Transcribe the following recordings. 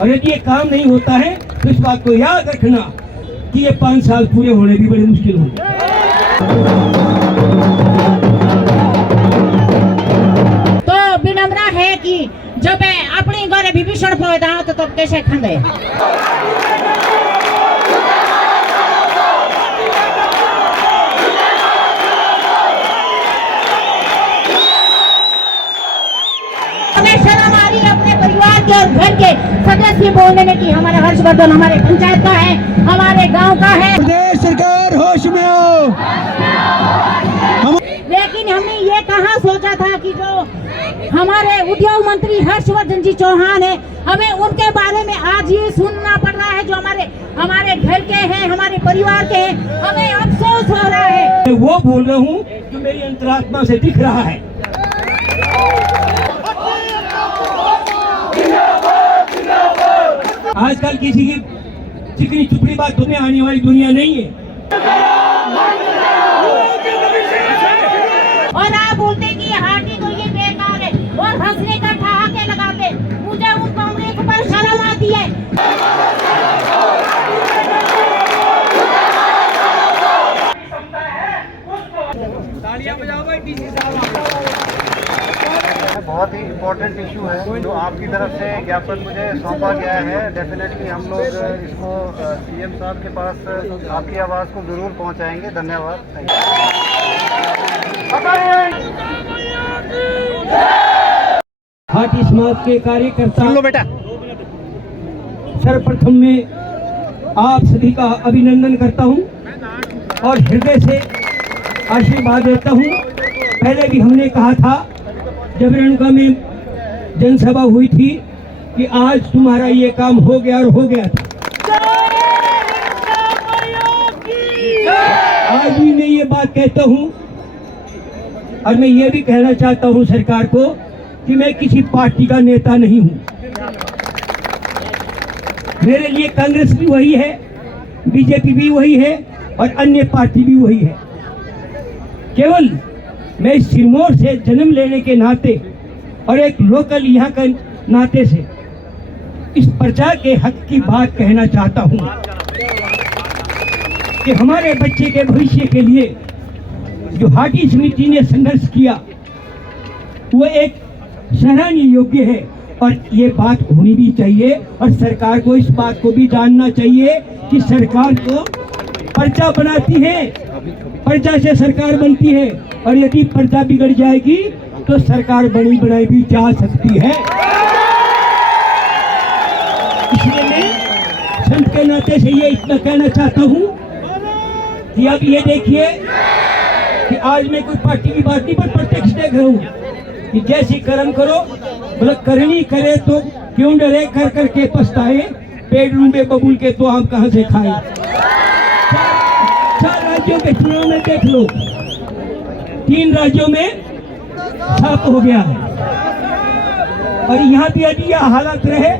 और यदि ये काम नहीं होता है तो इस बात को याद रखना कि ये 5 साल पूरे होने भी बड़े मुश्किल होंगे। तो विनम्र है कि जब अपनी घरे विभीषण पैदा तो तब कैसे खंदे और घर के सदस्य बोलने में कि हमारे हर्षवर्धन हमारे पंचायत का है, हमारे गांव का है। प्रदेश सरकार होश में हो। लेकिन हमने ये कहाँ सोचा था कि जो हमारे उद्योग मंत्री हर्षवर्धन जी चौहान है, हमें उनके बारे में आज ये सुनना पड़ रहा है जो हमारे घर के हैं, हमारे परिवार के हैं। हमें अफसोस हो रहा है। वो बोल रहा हूँ जो मेरी अंतरात्मा से दिख रहा है। आजकल किसी की चिकनी चुपड़ी बातों में आने वाली दुनिया नहीं है। और आप बोलते कि ये हाथी तो ये बेकार है और हंसने का ठहाके लगाते। मुझे उन कांग्रेस पर शर्म आती है। तालियां बजाओ भाई डीसी साहब। बहुत ही इम्पोर्टेंट इशू है जो आपकी तरफ से ज्ञापन मुझे सौंपा गया है। डेफिनेटली हम लोग इसको सीएम साहब के पास आपकी आवाज़ को ज़रूर पहुंचाएंगे। धन्यवाद। हाथी समाज के कार्यकर्ता सुन लो बेटा। सर्वप्रथम में आप सभी का अभिनंदन करता हूं और हृदय से आशीर्वाद देता हूं। पहले भी हमने कहा था जब रेणुका में जनसभा हुई थी कि आज तुम्हारा ये काम हो गया और हो गया था। आज भी मैं ये बात कहता हूं और मैं ये भी कहना चाहता हूं सरकार को कि मैं किसी पार्टी का नेता नहीं हूं। मेरे लिए कांग्रेस भी वही है, बीजेपी भी वही है और अन्य पार्टी भी वही है। केवल मैं इस सिरमौर से जन्म लेने के नाते और एक लोकल यहाँ का नाते से इस प्रजा के हक की बात कहना चाहता हूँ कि हमारे बच्चे के भविष्य के लिए जो हाटी समिति ने संघर्ष किया वो एक सराहनीय योग्य है और ये बात होनी भी चाहिए। और सरकार को इस बात को भी जानना चाहिए कि सरकार को प्रजा बनाती है, प्रजा से सरकार बनती है और यदि प्रजा बिगड़ जाएगी तो सरकार बनी बनाई भी जा सकती है। इसलिए मैं संत के नाते से ये इतना कहना चाहता हूँ कि अब ये देखिए कि आज मैं कोई पार्टी की बात नहीं पर प्रत्यक्ष देख रहा हूँ कि जैसी कर्म करो मतलब करनी करे तो क्यों डरे, कर करके पछताए, बेडरूम में बबूल के तो हम कहाँ से खाए। 4 राज्यों के चुनाव में देख लो, 3 राज्यों में साफ हो गया है और यहाँ भी यदि यह हालत रहे।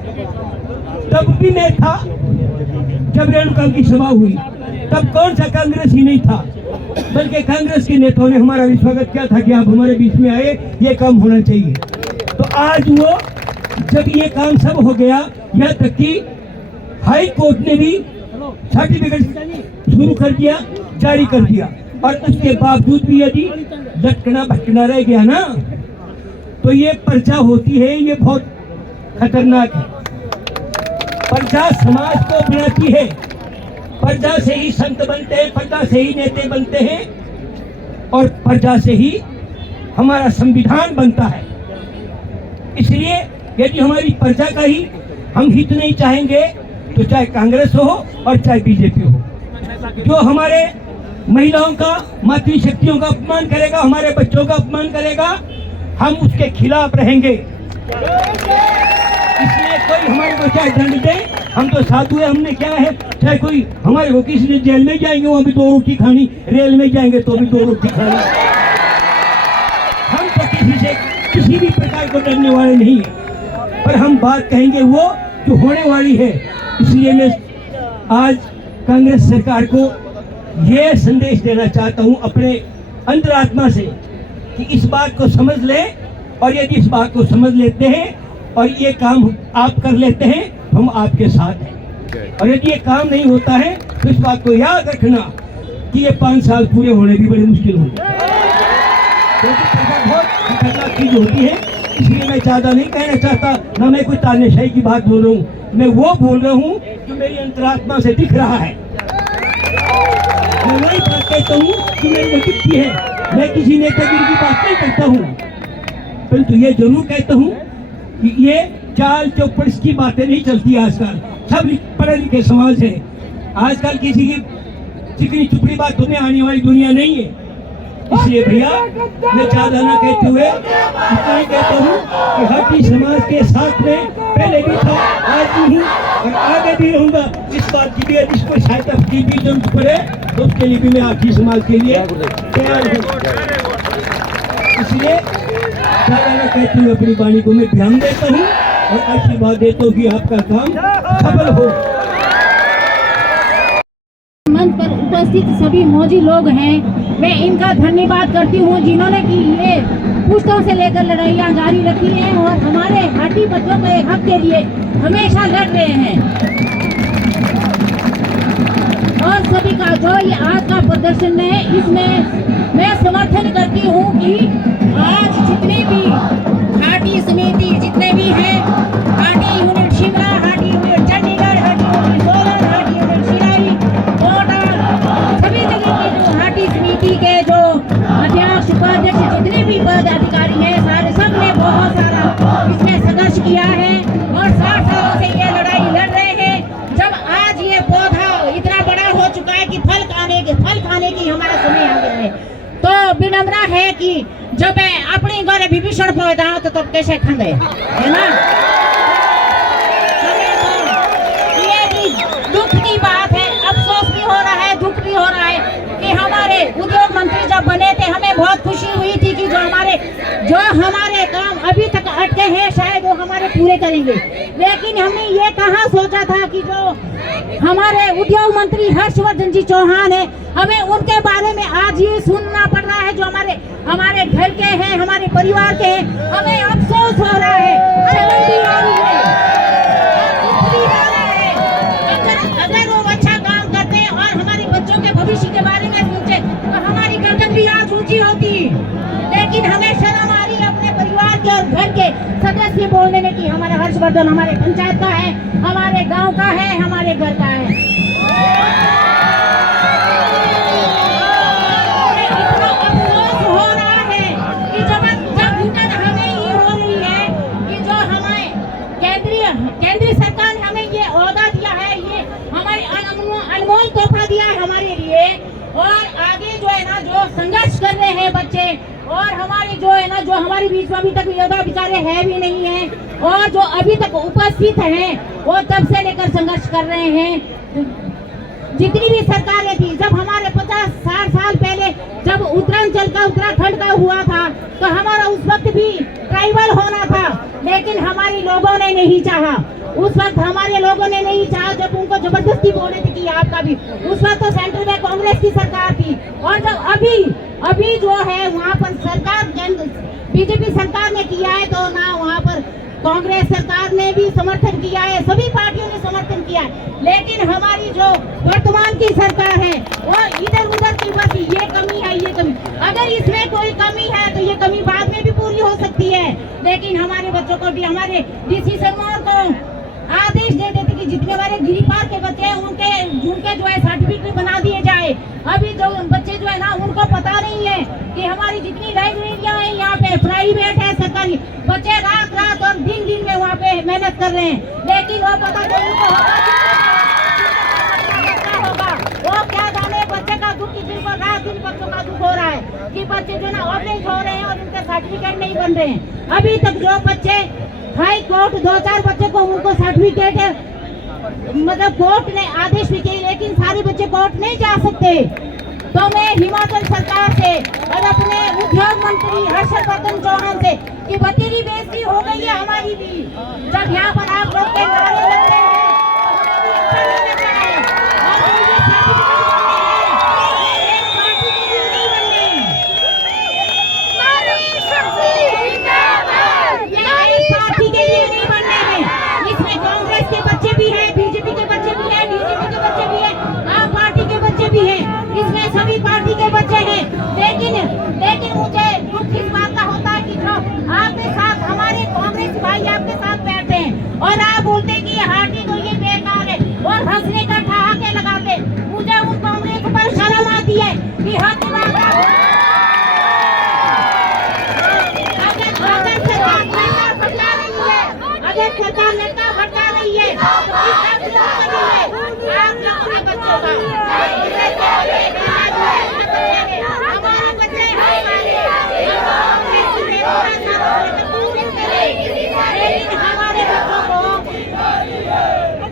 तब भी मैं था जब रेणुका की सभा हुई, तब कौन सा कांग्रेस ही नहीं था, बल्कि कांग्रेस के नेताओं ने हमारा भी स्वागत किया था कि आप हमारे बीच में आए, ये काम होना चाहिए। तो आज वो जब ये काम सब हो गया, यहाँ तक कि हाई कोर्ट ने भी सर्टिफिकेट शुरू कर दिया, जारी कर दिया और उसके बावजूद भी यदि लटकना भटकना रह गया ना तो ये प्रजा होती है, ये बहुत खतरनाक है। प्रजा समाज को बनाती है, प्रजा से ही संत बनते हैं, प्रजा से ही नेता बनते हैं और प्रजा से ही हमारा संविधान बनता है। इसलिए यदि हमारी प्रजा का ही हम हित नहीं चाहेंगे तो चाहे कांग्रेस हो और चाहे बीजेपी हो, जो हमारे महिलाओं का, मातृशक्तियों का अपमान करेगा, हमारे बच्चों का अपमान करेगा, हम उसके खिलाफ रहेंगे। इसलिए कोई हमारे को चाहे दंड दे, हम तो साधु है, हमने क्या है, चाहे कोई हमारे को किसी ने जेल में जाएंगे वहाँ भी 2 रोटी खानी, रेल में जाएंगे तो भी 2 रोटी खानी। हम तो किसी से किसी भी प्रकार को डरने वाले नहीं है, पर हम बात कहेंगे वो जो होने वाली है। इसलिए मैं आज कांग्रेस सरकार को ये संदेश देना चाहता हूँ अपने अंतरात्मा से कि इस बात को समझ ले और यदि इस बात को समझ लेते हैं और ये काम आप कर लेते हैं हम आपके साथ हैं। और यदि ये काम नहीं होता है तो इस बात को याद रखना कि ये 5 साल पूरे होने भी बड़े मुश्किल होंगे, क्योंकि बहुत खतरनाक चीज होती है। इसलिए मैं ज़्यादा नहीं कहना चाहता, ना मैं कोई तानाशाही की बात बोल रहा हूँ, मैं वो बोल रहा हूँ जो मेरी अंतरात्मा से दिख रहा है। मैं वही बात कहता हूँ कि मेरी वो दिखती है। मैं किसी नेतागिरी की बात नहीं करता हूँ, परंतु ये जरूर कहता हूँ कि ये चाल चौपड़ की बातें नहीं चलती आजकल। सब पढ़े लिखे समाज है आजकल, किसी की चिकनी चुपड़ी बातों में आने वाली दुनिया नहीं है। इसलिए भैया मैं ज्यादा ना कहते हुए इतना ही कहता हूँ कि हाटी समाज के साथ में पहले भी था, आज भी हूँ और आगे भी रहूंगा। इस बात की भी जिसको सहायता की भी जरूरत पड़े तो उसके लिए भी मैं हाटी समाज के लिए तैयार हूँ। इसलिए ज्यादा ना कहते हुए अपनी वाणी को मैं ध्यान देता हूँ और आशीर्वाद देता हूँ कि आपका काम सफल हो। मंच पर उपस्थित सभी मौजी लोग हैं, मैं इनका धन्यवाद करती हूँ जिन्होंने कि ये पुश्तों से लेकर लड़ाइयाँ जारी रखी हैं और हमारे हाटी बच्चों के हक के लिए हमेशा लड़ रहे हैं। और सभी का जो ये आज का प्रदर्शन है इसमें मैं समर्थन करती हूँ कि आज जितने भी हाटी समिति जितने भी हैं, Hati unit Shimla, Hati unit Chandigarh, Hati unit Solan, Hati unit Shillai, Kota, सभी जगह के जो हाटी समिति के जो अध्यक्ष उपाध्यक्ष जितने भी पद अधिकारी हैं, सारे सब ने बहुत सारा इसमें संघर्ष किया है और 60 सालों से ये लड़ाई लड़ रहे हैं। जब आज ये पौधा इतना बड़ा हो चुका है कि फल खाने की हमारा समय आ गया है, तो विनम्र है कि जब अपने घर विभीषण पौधा तो तब कैसे खंडे है ना। ये भी दुख की बात है, अफसोस भी हो रहा है, दुख भी हो रहा है कि हमारे उद्योग मंत्री जब बने थे हमें बहुत खुशी हुई थी कि जो हमारे काम अभी तक अटके हैं शायद वो हमारे पूरे करेंगे। लेकिन हमने ये कहाँ सोचा था कि जो हमारे उद्योग मंत्री हर्षवर्धन जी चौहान है, हमें उनके बारे में आज ये सुनना पड़ रहा है जो हमारे घर के हैं, हमारे परिवार के हैं। हमें अफसोस हो रहा है, शर्म भी आ रही है, दुख भी हो रहा है। अगर वो अच्छा काम करते हैं और हमारे बच्चों के भविष्य के बारे में सोचे तो हमारी गर्दन भी आज ऊंची होती। लेकिन हमें शर्म आ रही है अपने परिवार के और घर के सदस्य बोलने में कि हमारा हर्षवर्धन हमारे पंचायत का है, हमारे गांव का है, हमारे घर का है। इतना अफसोस हो रहा है कि जब घुटन हमें ये हो रही है कि जो हमें केंद्रीय सरकार ने हमें ये ओहदा दिया है, ये हमारे अनमोल तोहफा दिया है हमारे लिए, और आगे जो है ना जो संघर्ष कर रहे हैं बच्चे और हमारे जो है ना जो हमारे बीच में अभी तक योद्धा बेचारे हैं भी नहीं है और जो अभी तक उपस्थित हैं वो तब से लेकर संघर्ष कर रहे हैं। जितनी भी सरकारें थी, जब हमारे 50-60 साल पहले जब उत्तराखंड का हुआ था तो हमारा उस वक्त भी ट्राइबल होना था, लेकिन हमारे लोगों ने नहीं चाहा। उस वक्त हमारे लोगों ने नहीं चाहा, जब उनको जबरदस्ती बोले थे कि आपका भी, उस वक्त तो सेंट्रल में कांग्रेस की सरकार थी। और जब अभी जो है वहाँ पर सरकार बीजेपी सरकार ने किया है तो ना वहाँ पर कांग्रेस सरकार ने भी समर्थन किया है, सभी पार्टियों ने समर्थन किया है। लेकिन हमारी जो वर्तमान की सरकार है वो इधर उधर की बस ये कमी है, ये कमी, अगर इसमें कोई कमी है तो ये कमी बाद में भी पूरी हो सकती है। लेकिन हमारे बच्चों को भी हमारे डीसी सरकार को आदेश दे देते कि जितने हमारे गिरिपार के बच्चे हैं उनके जो है सर्टिफिकेट बना दिए जाए। अभी जो बच्चे जो है ना उनको पता नहीं है कि हमारी जितनी लाइब्रेरियां हैं यहाँ पे प्राइवेट है, सरकारी, बच्चे रात और दिन में वहाँ पे मेहनत कर रहे हैं, लेकिन वो पता नहीं होगा। वो क्या जाने बच्चे का दुख की जिनको रात दिन बच्चों का दुख हो रहा है कि बच्चे जो ना ऑर्गेनाइज हो रहे हैं और उनके सर्टिफिकेट नहीं बन रहे हैं। अभी तक जो बच्चे हाई कोर्ट 2-4 बच्चे को उनको सर्टिफिकेट मतलब कोर्ट ने आदेश भी किए, लेकिन सारे बच्चे कोर्ट नहीं जा सकते। तो मैं हिमाचल सरकार से और अपने उद्योग मंत्री हर्षवर्धन चौहान से कि बतेरी बेइज्जती हो गई है हमारी भी, जब यहाँ पर आप लोग के नारे लग रहे हैं पार्टी के लिए नहीं बनने हैं, इसमें कांग्रेस के बच्चे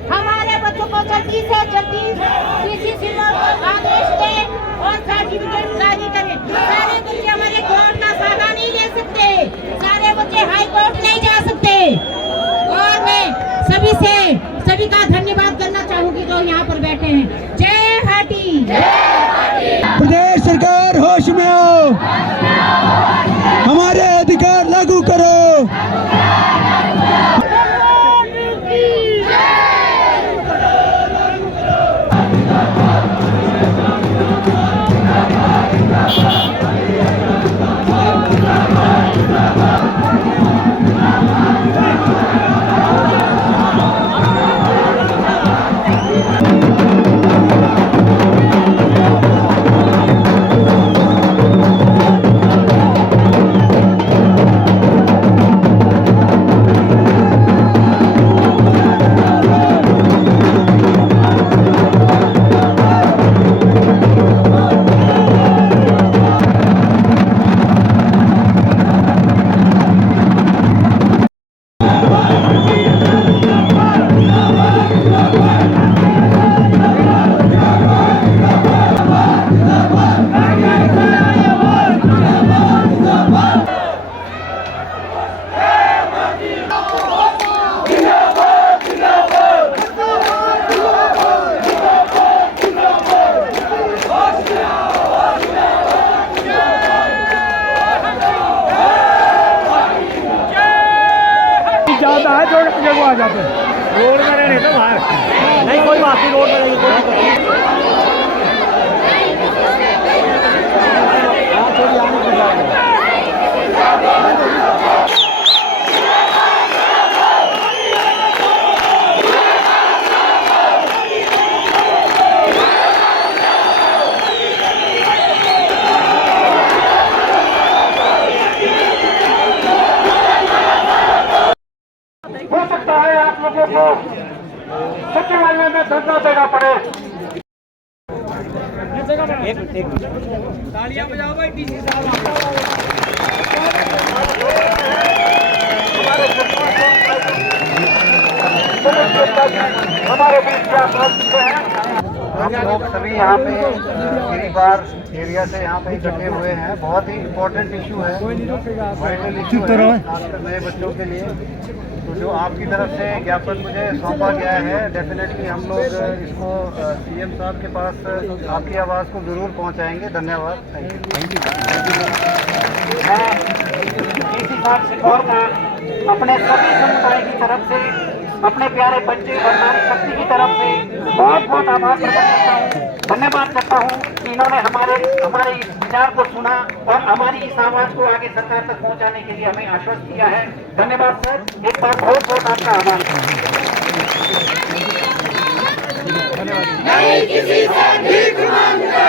हमारे बच्चों को जल्दी से जल्दी डीसी को आदेश दें और सर्टिफिकेट जारी करें। सारे बच्चे हमारे कोर्ट का सहारा नहीं ले सकते, सारे बच्चे हाई कोर्ट नहीं जा सकते। और मैं सभी का धन्यवाद करना चाहूंगी जो यहाँ पर बैठे हैं। जय हाटी। प्रदेश सरकार होश में आओ, हमारे अधिकार लागू करो। आ जाते हैं रोड में रहने तो बाहर नहीं, कोई बात नहीं, रोड में रहेगी कोई दिक्कत नहीं। हो सकता है आप लोगों को सचिवालय में धरना देना पड़े। तालियां बजाओ भाई डीसी साहब। हमारे बीच क्या चुके हैं। हम लोग सभी यहाँ पे गिरिबार एरिया से यहाँ पे इकट्ठे हुए हैं। बहुत ही इम्पोर्टेंट इशू है, वाइटल इशू है खासकर नए बच्चों के लिए। तो जो आपकी तरफ से ज्ञापन मुझे सौंपा गया है, डेफिनेटली हम लोग इसको सीएम साहब के पास आपकी आवाज़ को ज़रूर पहुँचाएंगे। धन्यवाद। Thank you. मैं डीसी साहब से कहूँगा अपने सभी समुदाय की तरफ से, अपने प्यारे बच्चे और नारी शक्ति की तरफ से बहुत बहुत आभार प्रकट करता हूँ, धन्यवाद करता हूँ कि इन्होंने हमारे इस विचार को सुना और हमारी इस आवाज को आगे सरकार तक पहुँचाने के लिए हमें आश्वस्त किया है। धन्यवाद सर, एक बार बहुत बहुत आपका आभार। नहीं किसी से भीख मांगते